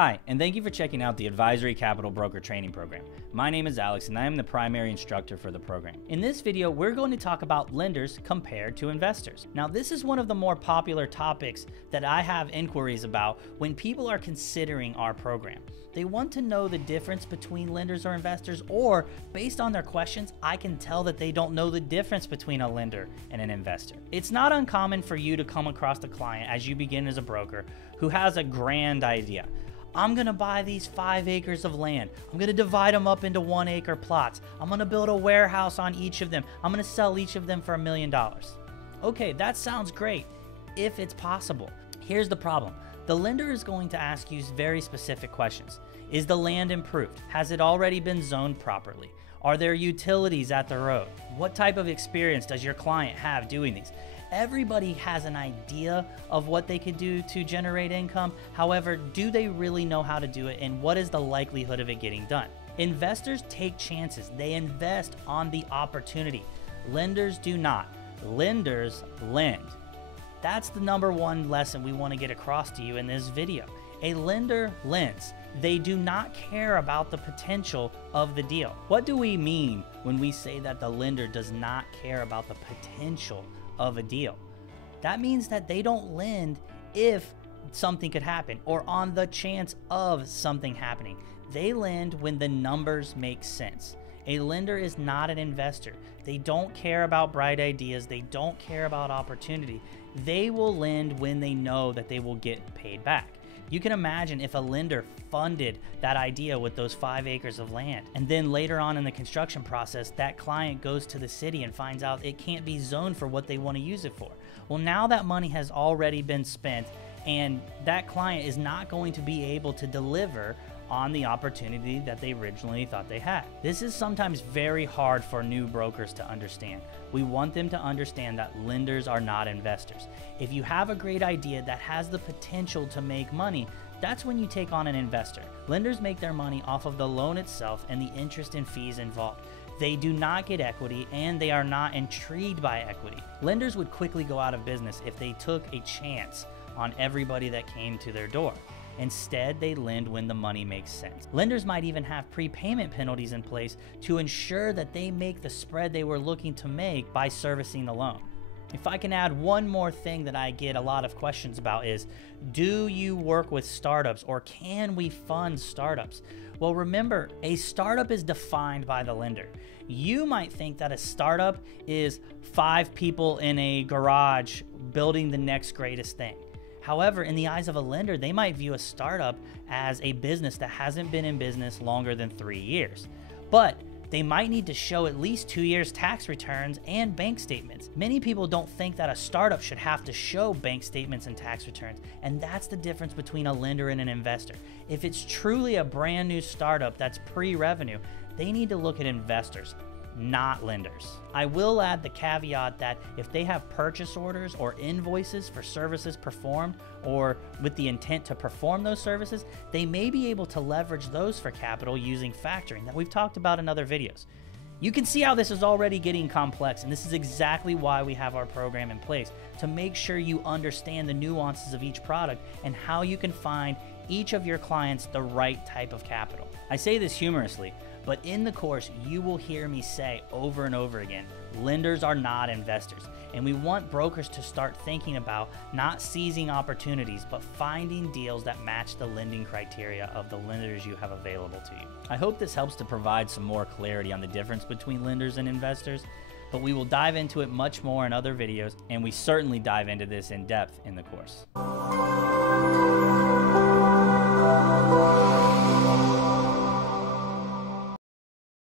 Hi, and thank you for checking out the Advisory Capital Broker Training Program. My name is Alex, and I am the primary instructor for the program. In this video, we're going to talk about lenders compared to investors. Now, this is one of the more popular topics that I have inquiries about when people are considering our program. They want to know the difference between lenders or investors, or based on their questions, I can tell that they don't know the difference between a lender and an investor. It's not uncommon for you to come across a client as you begin as a broker who has a grand idea. I'm gonna buy these 5 acres of land. I'm gonna divide them up into 1 acre plots. I'm gonna build a warehouse on each of them. I'm gonna sell each of them for $1 million. Okay, that sounds great, if it's possible. Here's the problem. The lender is going to ask you very specific questions. Is the land improved? Has it already been zoned properly? Are there utilities at the road? What type of experience does your client have doing these? Everybody has an idea of what they could do to generate income. However, do they really know how to do it, and what is the likelihood of it getting done? Investors take chances. They invest on the opportunity. Lenders do not. Lenders lend. That's the number one lesson we want to get across to you in this video. A lender lends. They do not care about the potential of the deal. What do we mean when we say that the lender does not care about the potential of a deal? That means that they don't lend if something could happen or on the chance of something happening. They lend when the numbers make sense. A lender is not an investor. They don't care about bright ideas. They don't care about opportunity. They will lend when they know that they will get paid back. You can imagine if a lender funded that idea with those 5 acres of land, and then later on in the construction process, that client goes to the city and finds out it can't be zoned for what they want to use it for. Well, now that money has already been spent, and that client is not going to be able to deliver on the opportunity that they originally thought they had. This is sometimes very hard for new brokers to understand. We want them to understand that lenders are not investors. If you have a great idea that has the potential to make money, that's when you take on an investor. Lenders make their money off of the loan itself and the interest and fees involved. They do not get equity, and they are not intrigued by equity. Lenders would quickly go out of business if they took a chance on everybody that came to their door. Instead, they lend when the money makes sense. Lenders might even have prepayment penalties in place to ensure that they make the spread they were looking to make by servicing the loan. If I can add one more thing that I get a lot of questions about is, do you work with startups, or can we fund startups? Well, remember, a startup is defined by the lender. You might think that a startup is 5 people in a garage building the next greatest thing. However, in the eyes of a lender, they might view a startup as a business that hasn't been in business longer than 3 years. But they might need to show at least 2 years tax returns and bank statements. Many people don't think that a startup should have to show bank statements and tax returns, and that's the difference between a lender and an investor. If it's truly a brand new startup that's pre-revenue, they need to look at investors, not lenders. I will add the caveat that if they have purchase orders or invoices for services performed, or with the intent to perform those services, they may be able to leverage those for capital using factoring that we've talked about in other videos. You can see how this is already getting complex, and this is exactly why we have our program in place, to make sure you understand the nuances of each product and how you can find each of your clients the right type of capital. I say this humorously, but in the course, you will hear me say over and over again, lenders are not investors. And we want brokers to start thinking about not seizing opportunities, but finding deals that match the lending criteria of the lenders you have available to you. I hope this helps to provide some more clarity on the difference between lenders and investors, but we will dive into it much more in other videos, and we certainly dive into this in depth in the course.